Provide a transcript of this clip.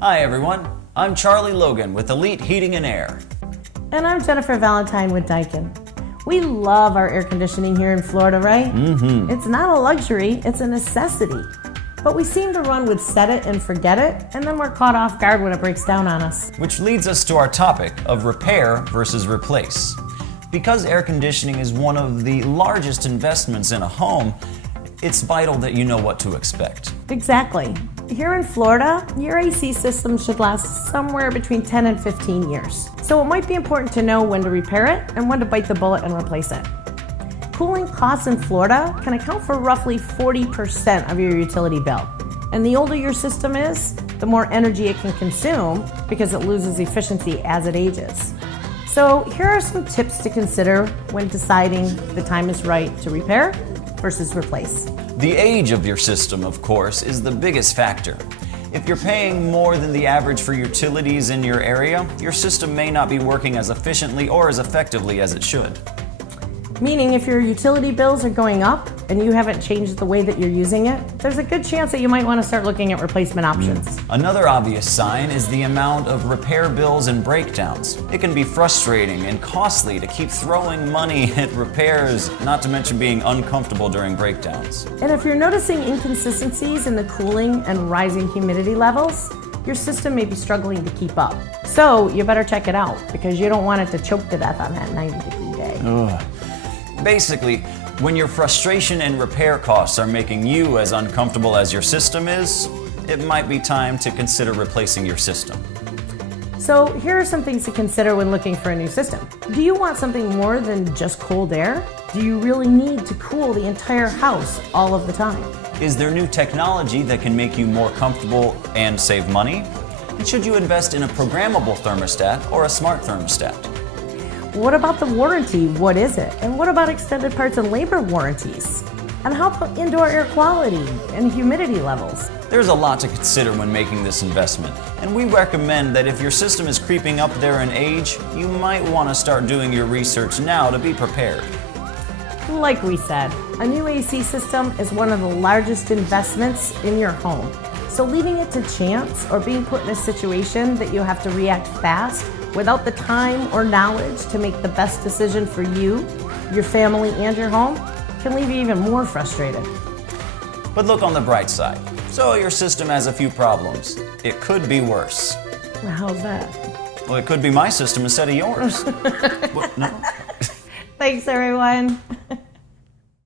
Hi everyone, I'm Charlie Logan with Elite Heating and Air. And I'm Jennifer Valentine with Daikin. We love our air conditioning here in Florida, right? It's not a luxury, it's a necessity. But we seem to run with set it and forget it, and then we're caught off guard when it breaks down on us. Which leads us to our topic of repair versus replace. Because air conditioning is one of the largest investments in a home, it's vital that you know what to expect. Exactly. Here in Florida, your AC system should last somewhere between 10 and 15 years. So it might be important to know when to repair it and when to bite the bullet and replace it. Cooling costs in Florida can account for roughly 40% of your utility bill. And the older your system is, the more energy it can consume because it loses efficiency as it ages. So here are some tips to consider when deciding the time is right to repair versus replace. The age of your system, of course, is the biggest factor. If you're paying more than the average for utilities in your area, your system may not be working as efficiently or as effectively as it should. Meaning if your utility bills are going up and you haven't changed the way that you're using it, there's a good chance that you might want to start looking at replacement options. Another obvious sign is the amount of repair bills and breakdowns. It can be frustrating and costly to keep throwing money at repairs, not to mention being uncomfortable during breakdowns. And if you're noticing inconsistencies in the cooling and rising humidity levels, your system may be struggling to keep up. So you better check it out because you don't want it to choke to death on that 90-degree day. Ugh. Basically, when your frustration and repair costs are making you as uncomfortable as your system is, it might be time to consider replacing your system. So here are some things to consider when looking for a new system. Do you want something more than just cold air? Do you really need to cool the entire house all of the time? Is there new technology that can make you more comfortable and save money? And should you invest in a programmable thermostat or a smart thermostat? What about the warranty? What is it? And what about extended parts and labor warranties? And how about indoor air quality and humidity levels? There's a lot to consider when making this investment, and we recommend that if your system is creeping up there in age, you might want to start doing your research now to be prepared. Like we said, a new AC system is one of the largest investments in your home. So leaving it to chance or being put in a situation that you have to react fast without the time or knowledge to make the best decision for you, your family, and your home can leave you even more frustrated. But look on the bright side. So your system has a few problems. It could be worse. Well, how's that? Well, it could be my system instead of yours. What? No? Thanks, everyone.